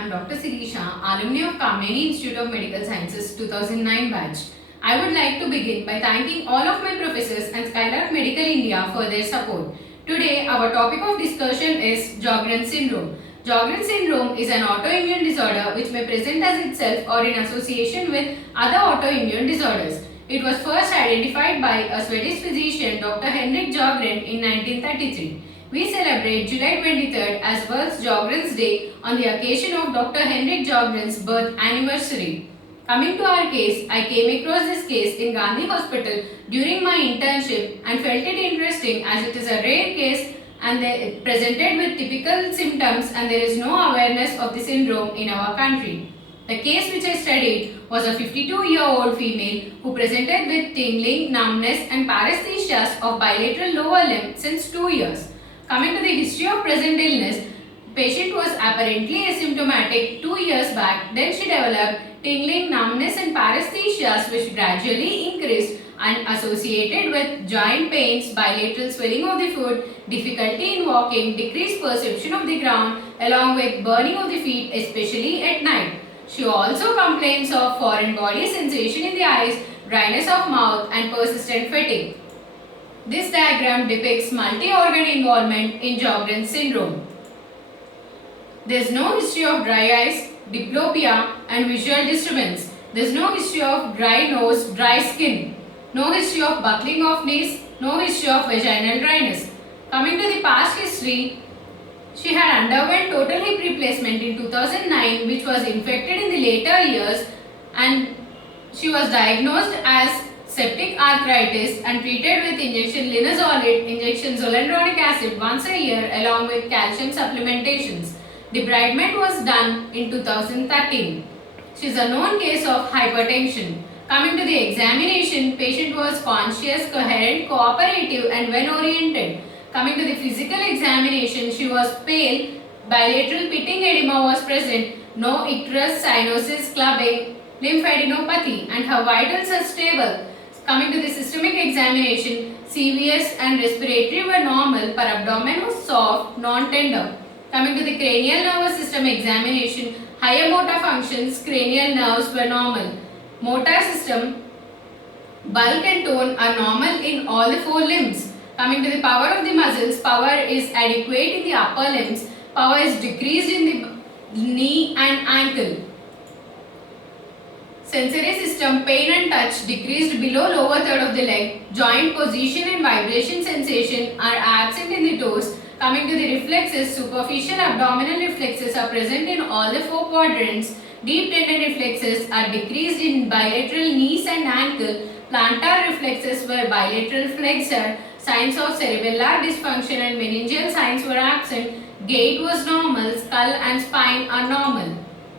I'm Dr. Sirisha, alumni of Kamini Institute of Medical Sciences 2009 batch. I would like to begin by thanking all of my professors and Skylark Medical India for their support. Today, our topic of discussion is Sjogren's syndrome. Sjogren's syndrome is an autoimmune disorder which may present as itself or in association with other autoimmune disorders. It was first identified by a Swedish physician, Dr. Henrik Sjogren, in 1933. We celebrate July 23rd as World Sjogren's Day on the occasion of Dr. Henrik Sjogren's birth anniversary. Coming to our case, I came across this case in Gandhi Hospital during my internship and felt it interesting as it is a rare case and they presented with typical symptoms and there is no awareness of the syndrome in our country. The case which I studied was a 52-year-old female who presented with tingling, numbness and paresthesias of bilateral lower limb since 2 years. Coming to the history of present illness, patient was apparently asymptomatic 2 years back, then she developed tingling, numbness and paresthesias which gradually increased and associated with joint pains, bilateral swelling of the foot, difficulty in walking, decreased perception of the ground along with burning of the feet especially at night. She also complains of foreign body sensation in the eyes, dryness of mouth and persistent fatigue. This diagram depicts multi-organ involvement in Sjogren's syndrome. There is no history of dry eyes, diplopia and visual disturbance. There is no history of dry nose, dry skin. No history of buckling of knees, no history of vaginal dryness. Coming to the past history, she had underwent total hip replacement in 2009 which was infected in the later years and she was diagnosed as septic arthritis and treated with injection linezolid, injection zoledronic acid once a year along with calcium supplementations. Debridement was done in 2013. She is a known case of hypertension. Coming to the examination, patient was conscious, coherent, cooperative and well oriented. Coming to the physical examination, she was pale, bilateral pitting edema was present, no icterus, cyanosis, clubbing, lymphadenopathy and her vitals are stable. Coming to the systemic examination, CVS and respiratory were normal, per abdomen was soft, non-tender. Coming to the cranial nervous system examination, higher motor functions, cranial nerves were normal. Motor system, bulk and tone are normal in all the 4 limbs. Coming to the power of the muscles, power is adequate in the upper limbs, power is decreased in the knee and ankle. Sensory system, pain and touch decreased below lower third of the leg, joint position and vibration sensation are absent in the toes. Coming to the reflexes, superficial abdominal reflexes are present in all the 4 quadrants. Deep tendon reflexes are decreased in bilateral knees and ankle. Plantar reflexes were bilateral flexor. Signs of cerebellar dysfunction and meningeal signs were absent. Gait was normal. Skull and spine are normal.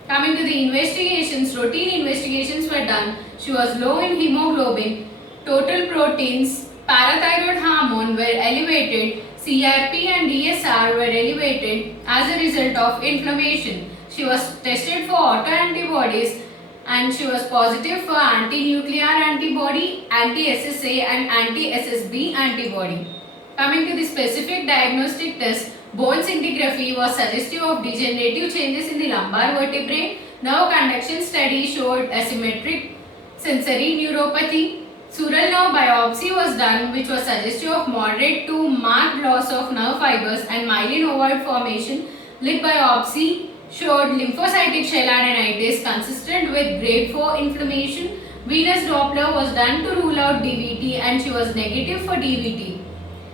Coming to the investigations, routine investigations were done. She was low in hemoglobin. Total proteins, parathyroid hormone were elevated. CRP and DSR were elevated as a result of inflammation. She was tested for autoantibodies and she was positive for anti-nuclear antibody, anti-SSA and anti-SSB antibody. Coming to the specific diagnostic test, bone scintigraphy was suggestive of degenerative changes in the lumbar vertebrae. Nerve conduction study showed asymmetric sensory neuropathy. Sural nerve biopsy was done which was suggestive of moderate to marked loss of nerve fibers and myelin ovoid formation. Lip biopsy showed lymphocytic chylomicrosis consistent with grade 4 inflammation. Venous Doppler was done to rule out DVT and she was negative for DVT.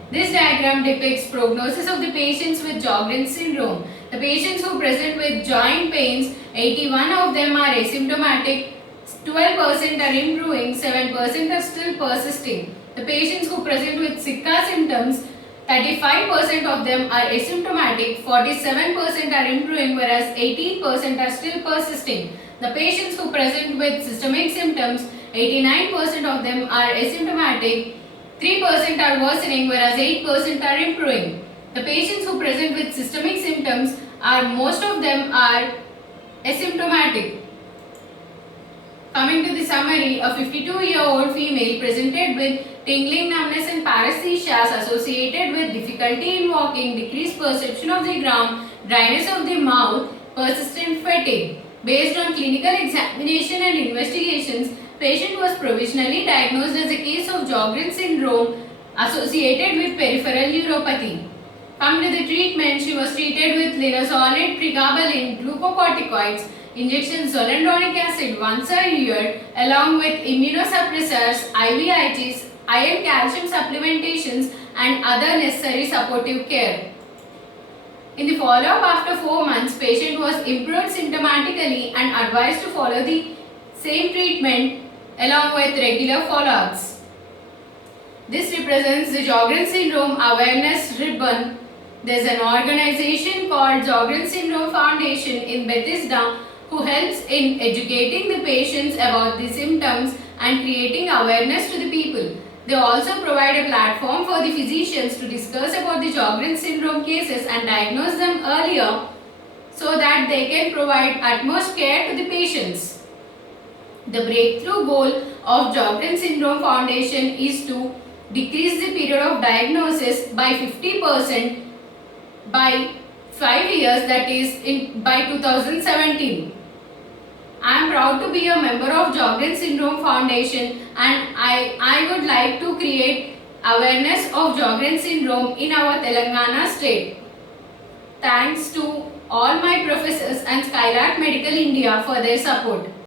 This diagram depicts prognosis of the patients with Sjogren's syndrome. The patients who present with joint pains, 81 of them are asymptomatic, 12% are improving, 7% are still persisting. The patients who present with Zika symptoms, 35% of them are asymptomatic, 47% are improving whereas 18% are still persisting. The patients who present with systemic symptoms, 89% of them are asymptomatic, 3% are worsening whereas 8% are improving. The patients who present with systemic symptoms most of them are asymptomatic. Coming to the summary, a 52-year-old female presented with tingling, numbness and paresthesias associated with difficulty in walking, decreased perception of the ground, dryness of the mouth, persistent fatigue. Based on clinical examination and investigations, patient was provisionally diagnosed as a case of Sjogren's syndrome associated with peripheral neuropathy. Come to the treatment, she was treated with linezolid, pregabalin, glucocorticoids, injection zoledronic acid once a year, along with immunosuppressors, IVIGs, iron calcium supplementations, and other necessary supportive care. In the follow-up after 4 months, patient was improved symptomatically and advised to follow the same treatment along with regular follow-ups. This represents the Sjogren's Syndrome Awareness Ribbon. There is an organization called Sjogren's Syndrome Foundation in Bethesda who helps in educating the patients about the symptoms and creating awareness to the people. They also provide a platform for the physicians to discuss about the Sjogren's syndrome cases and diagnose them earlier so that they can provide utmost care to the patients. The breakthrough goal of Sjogren's Syndrome Foundation is to decrease the period of diagnosis by 50% by 5 years, that is by 2017. I am proud to be a member of Sjogren's Syndrome Foundation, and I would like to create awareness of Sjogren's syndrome in our Telangana state. Thanks to all my professors and Skylark Medical India for their support.